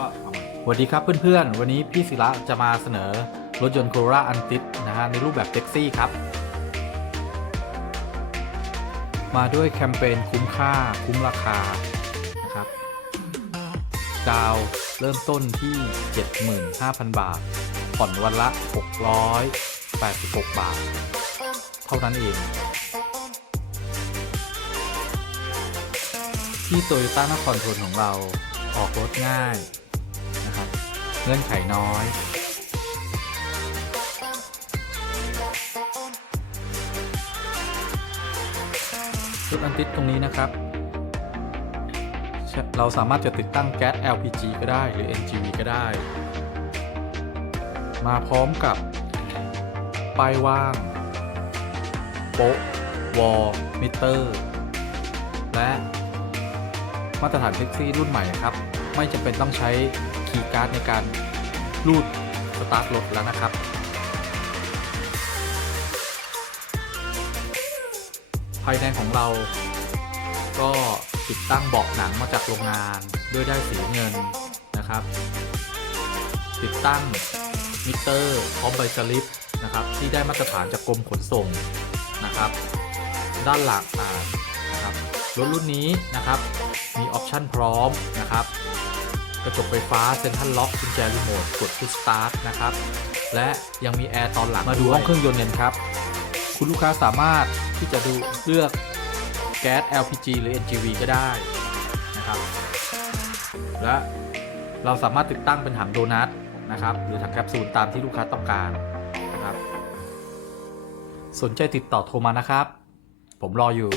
ก็เอามาสวัสดีครับเพื่อนๆ วันนี้พี่ศิระจะมาเสนอรถยนต์โคโรล่าอันติดนะฮะในรูปแบบแท็กซี่ครับ มาด้วยแคมเปญคุ้มค่าคุ้มราคานะครับดาวเริ่มต้นที่ 75,000 บาท ผ่อนวันละ 686 บาท เท่านั้นเอง ที่โตโยต้านครทนของเราออกรถง่าย เงื่อนไขน้อย ชุดอันติดตรงนี้นะครับ เราสามารถจะติดตั้งแก๊ส LPG ก็ได้หรือ NGV ก็ได้ มาพร้อมกับป้ายว่าง โป๊ะ วอลมิเตอร์ และมาตรฐานแท็กซี่รุ่นใหม่ครับ ไม่จำเป็นต้องใช้คีย์การ์ดในการรูดสตาร์ทรถแล้วนะครับภายในของเราก็ติดตั้งเบาะหนังมาจากโรงงานด้วยได้สีเงินนะครับ ติดตั้งมิเตอร์พร้อมใบสลิปนะครับ ที่ได้มาตรฐานจากกรมขนส่งนะครับ ด้านหลังอ่านะครับรถรุ่นนี้นะครับ มีออปชั่นพร้อมนะครับ กระจกไฟฟ้าเซ็นทรัลล็อกกุญแจรีโมทกดพุชสตาร์ทนะครับ และยังมีแอร์ตอนหลังมาดูห้องเครื่องยนต์กันครับ คุณลูกค้าสามารถที่จะดูเลือกแก๊ส LPG หรือ NGV ก็ได้นะครับ และเราสามารถติดตั้งเป็นถังโดนัทนะครับ หรือถังแคปซูลตามที่ลูกค้าต้องการนะครับ สนใจติดต่อโทรมานะครับ ผมรออยู่